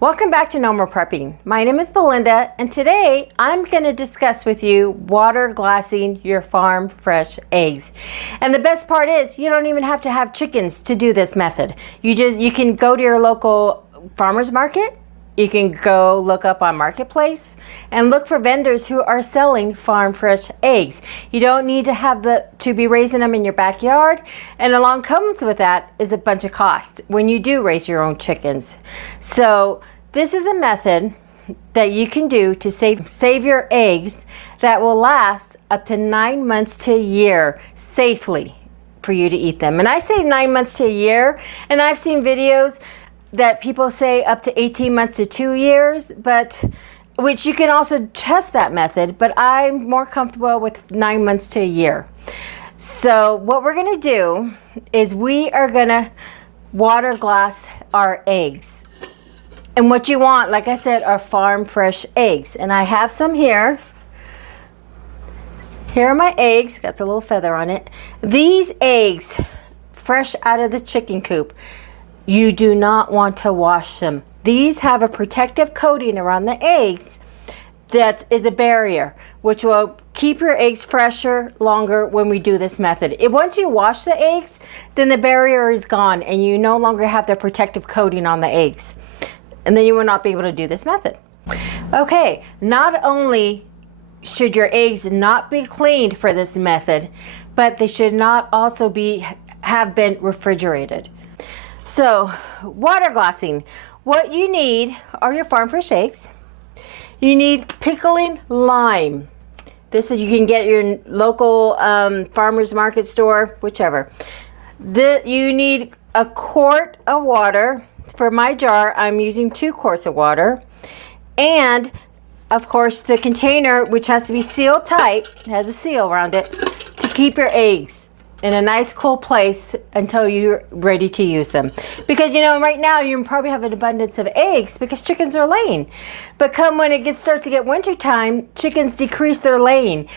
Welcome back to No More Prepping. My name is Belinda, and today I'm going to discuss with you water glassing your farm fresh eggs. And the best part is you don't even have to have chickens to do this method. You can go to your local farmer's market. You can go look up on Marketplace and look for vendors who are selling farm fresh eggs. You don't need to be raising them in your backyard, and along comes with that is a bunch of cost when you do raise your own chickens. So this is a method that you can do to save your eggs that will last up to 9 months to a year safely for you to eat them. And I say 9 months to a year, and I've seen videos that people say up to 18 months to 2 years, which you can also test that method, but I'm more comfortable with 9 months to a year. So what we're gonna do is we are gonna water glass our eggs. And what you want, like I said, are farm fresh eggs. And I have some here. Here are my eggs, got a little feather on it. These eggs, fresh out of the chicken coop, you do not want to wash them. These have a protective coating around the eggs that is a barrier, which will keep your eggs fresher longer when we do this method. Once you wash the eggs, then the barrier is gone and you no longer have the protective coating on the eggs. And then you will not be able to do this method. Okay, not only should your eggs not be cleaned for this method, but they should not also have been refrigerated. So, water glassing. What you need are your farm fresh eggs. You need pickling lime. This you can get at your local farmer's market store, whichever. You need a quart of water. For my jar, I'm using 2 quarts of water. And, of course, the container, which has to be sealed tight, has a seal around it, to keep your eggs in a nice cool place until you're ready to use them. Because right now you probably have an abundance of eggs because chickens are laying. But when it starts to get winter time, chickens decrease their laying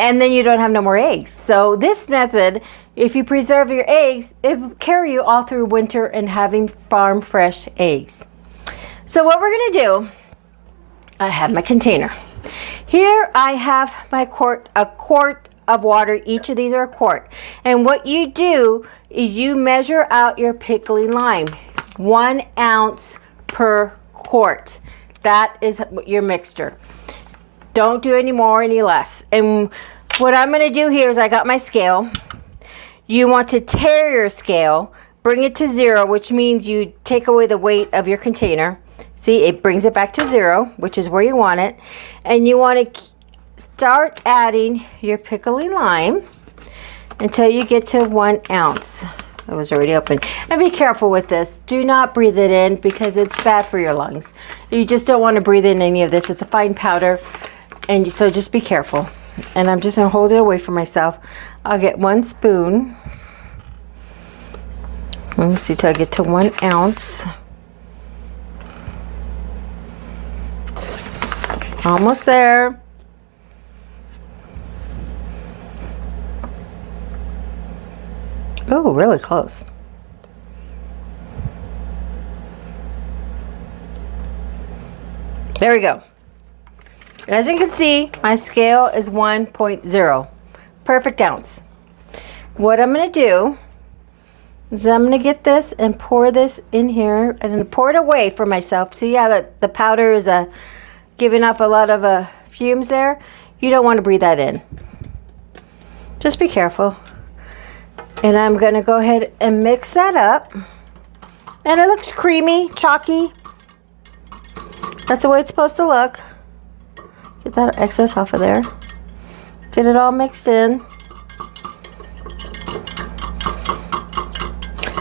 and then you don't have no more eggs. So this method, if you preserve your eggs, it will carry you all through winter and having farm fresh eggs. So what we're gonna do, I have my container. Here I have a quart of water. Each of these are a quart. And what you do is you measure out your pickling lime. 1 ounce per quart. That is your mixture. Don't do any more, any less. And what I'm gonna do here is I got my scale. You want to tare your scale, bring it to 0, which means you take away the weight of your container. See, it brings it back to 0, which is where you want it. And you want to start adding your pickling lime until you get to 1 ounce. It was already open. And be careful with this. Do not breathe it in because it's bad for your lungs. You just don't want to breathe in any of this. It's a fine powder, and so just be careful. And I'm just going to hold it away from myself. I'll get 1 spoon. Let me see till I get to 1 ounce. Almost there. Oh, really close. There we go. As you can see, my scale is 1.0. Perfect ounce. What I'm going to do is I'm going to get this and pour this in here and pour it away for myself. See how the powder is giving off a lot of fumes there? You don't want to breathe that in. Just be careful. And I'm going to go ahead and mix that up. And it looks creamy, chalky. That's the way it's supposed to look. Get that excess off of there. Get it all mixed in.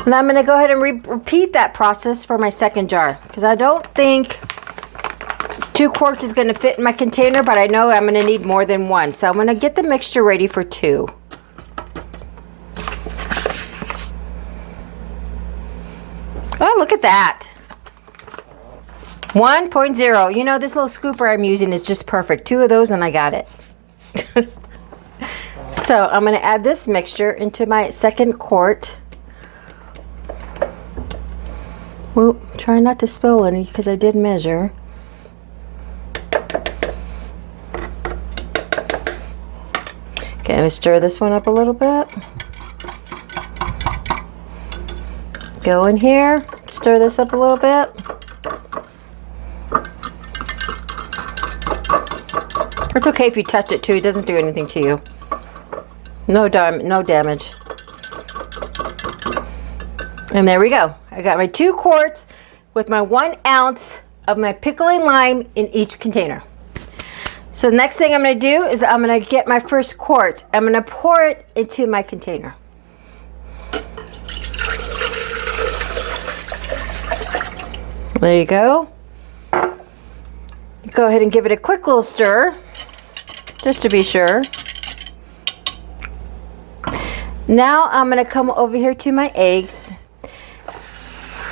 And I'm going to go ahead and repeat that process for my second jar. Because I don't think 2 quarts is going to fit in my container, but I know I'm going to need more than 1. So I'm going to get the mixture ready for 2. Oh, look at that. 1.0. This little scooper I'm using is just perfect. 2 of those and I got it. So I'm going to add this mixture into my second quart. Well, try not to spill any because I did measure. Okay, I'm gonna stir this one up a little bit. Go in here, stir this up a little bit. It's okay if you touch it too, it doesn't do anything to you. No damage. And there we go. I got my 2 quarts with my 1 ounce of my pickling lime in each container. So the next thing I'm going to do is I'm going to get my first quart. I'm going to pour it into my container. There you go. Go ahead and give it a quick little stir, just to be sure. Now I'm going to come over here to my eggs.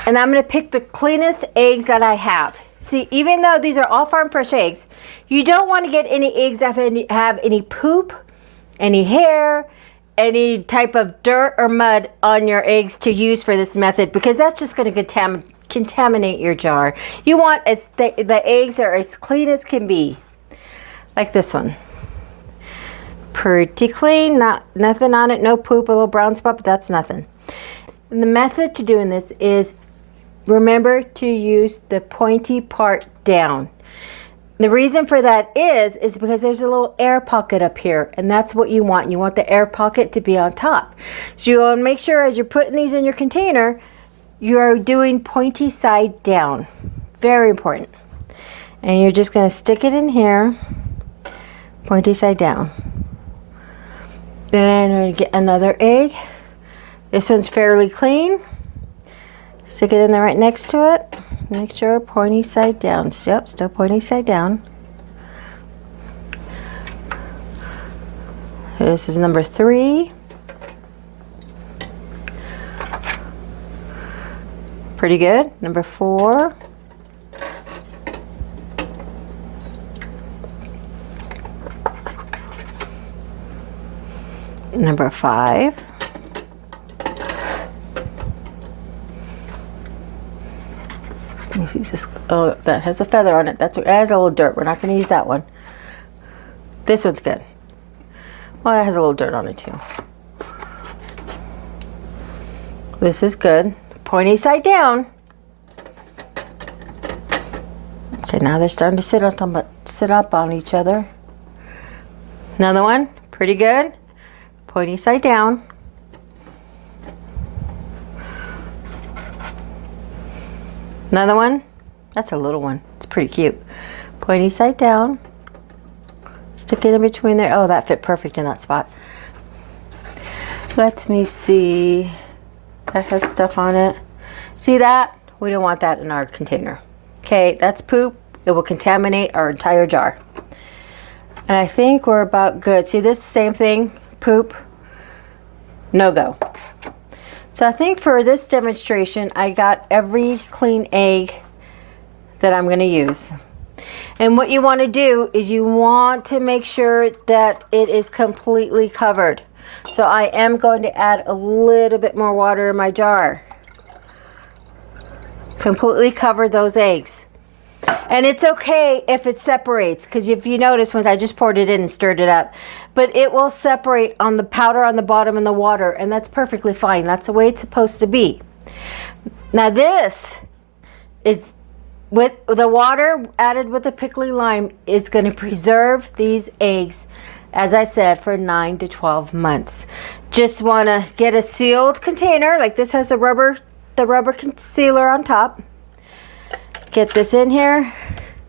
And I'm going to pick the cleanest eggs that I have. See, even though these are all farm fresh eggs, you don't want to get any eggs that have any poop, any hair, any type of dirt or mud on your eggs to use for this method, because that's just going to contaminate your jar. You want the eggs are as clean as can be, like this one. Pretty clean, nothing on it, no poop, a little brown spot, but that's nothing. And the method to doing this is, remember to use the pointy part down. The reason for that is because there's a little air pocket up here, and that's what you want. You want the air pocket to be on top. So you want to make sure as you're putting these in your container, you're doing pointy side down. Very important. And you're just going to stick it in here, pointy side down. Then I'm going to get another egg. This one's fairly clean. Stick it in there right next to it. Make sure pointy side down. Yep, still pointy side down. This is number 3. Pretty good. Number 4. Number 5. Let me see this. Oh, that has a feather on it. That has a little dirt. We're not going to use that one. This one's good. Well, that has a little dirt on it too. This is good. Pointy side down. Okay, now they're starting to sit up on each other. Another one. Pretty good. Pointy side down. Another one. That's a little one. It's pretty cute. Pointy side down. Stick it in between there. Oh, that fit perfect in that spot. Let me see. That has stuff on it. See that? We don't want that in our container. Okay, that's poop. It will contaminate our entire jar. And I think we're about good. See this same thing? Poop. No go. So I think for this demonstration, I got every clean egg that I'm going to use. And what you want to do is you want to make sure that it is completely covered. So I am going to add a little bit more water in my jar. Completely cover those eggs. And it's okay if it separates, because if you notice, once I just poured it in and stirred it up, but it will separate on the powder on the bottom and the water, and that's perfectly fine. That's the way it's supposed to be. Now this is, with the water added with the pickly lime, is going to preserve these eggs, as I said, for 9 to 12 months. Just want to get a sealed container, like this has the rubber sealer on top. Get this in here,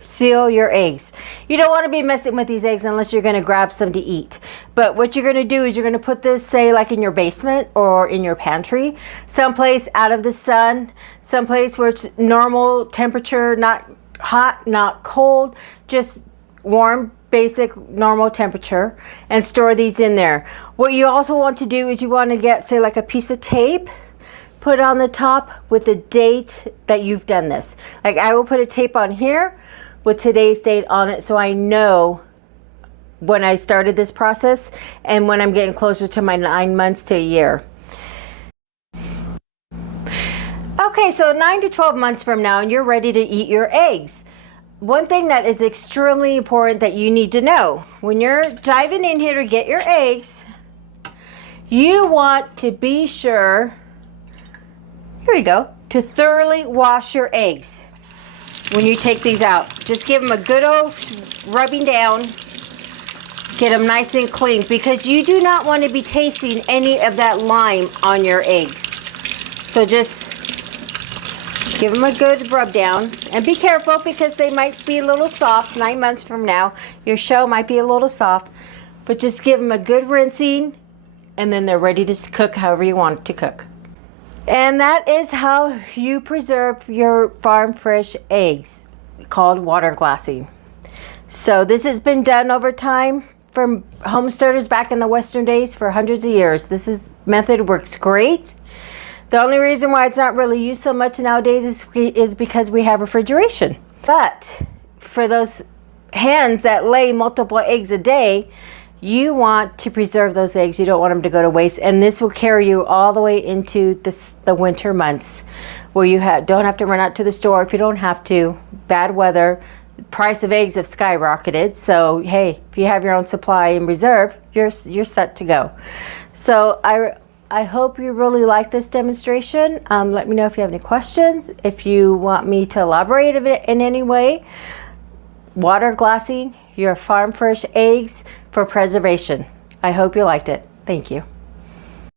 seal your eggs. You don't want to be messing with these eggs unless you're going to grab some to eat. But what you're going to do is you're going to put this, say, like in your basement or in your pantry, someplace out of the sun, someplace where it's normal temperature, not hot, not cold, just warm, basic, normal temperature, and store these in there. What you also want to do is you want to get, say, like a piece of tape, put on the top with the date that you've done this. Like I will put a tape on here with today's date on it, so I know when I started this process and when I'm getting closer to my 9 months to a year. Okay, Okay, so 9 to 12 months from now, and you're ready to eat your eggs. One thing that is extremely important that you need to know, when you're diving in here to get your eggs, you want to be sure, here we go, to thoroughly wash your eggs when you take these out. Just give them a good old rubbing down. Get them nice and clean, because you do not want to be tasting any of that lime on your eggs. So just give them a good rub down, and be careful because they might be a little soft. 9 months from now, your shell might be a little soft, but just give them a good rinsing, and then they're ready to cook however you want it to cook. And that is how you preserve your farm fresh eggs, called water glassing. So this has been done over time from homesteaders back in the Western days for hundreds of years. This method works great. The only reason why it's not really used so much nowadays is because we have refrigeration. But for those hens that lay multiple eggs a day, you want to preserve those eggs. You don't want them to go to waste. And this will carry you all the way into the winter months, where you don't have to run out to the store if you don't have to. Bad weather, price of eggs have skyrocketed. So hey, if you have your own supply in reserve, you're set to go. So I hope you really like this demonstration. Let me know if you have any questions. If you want me to elaborate in any way. Water glassing your farm fresh eggs for preservation. I hope you liked it. Thank you.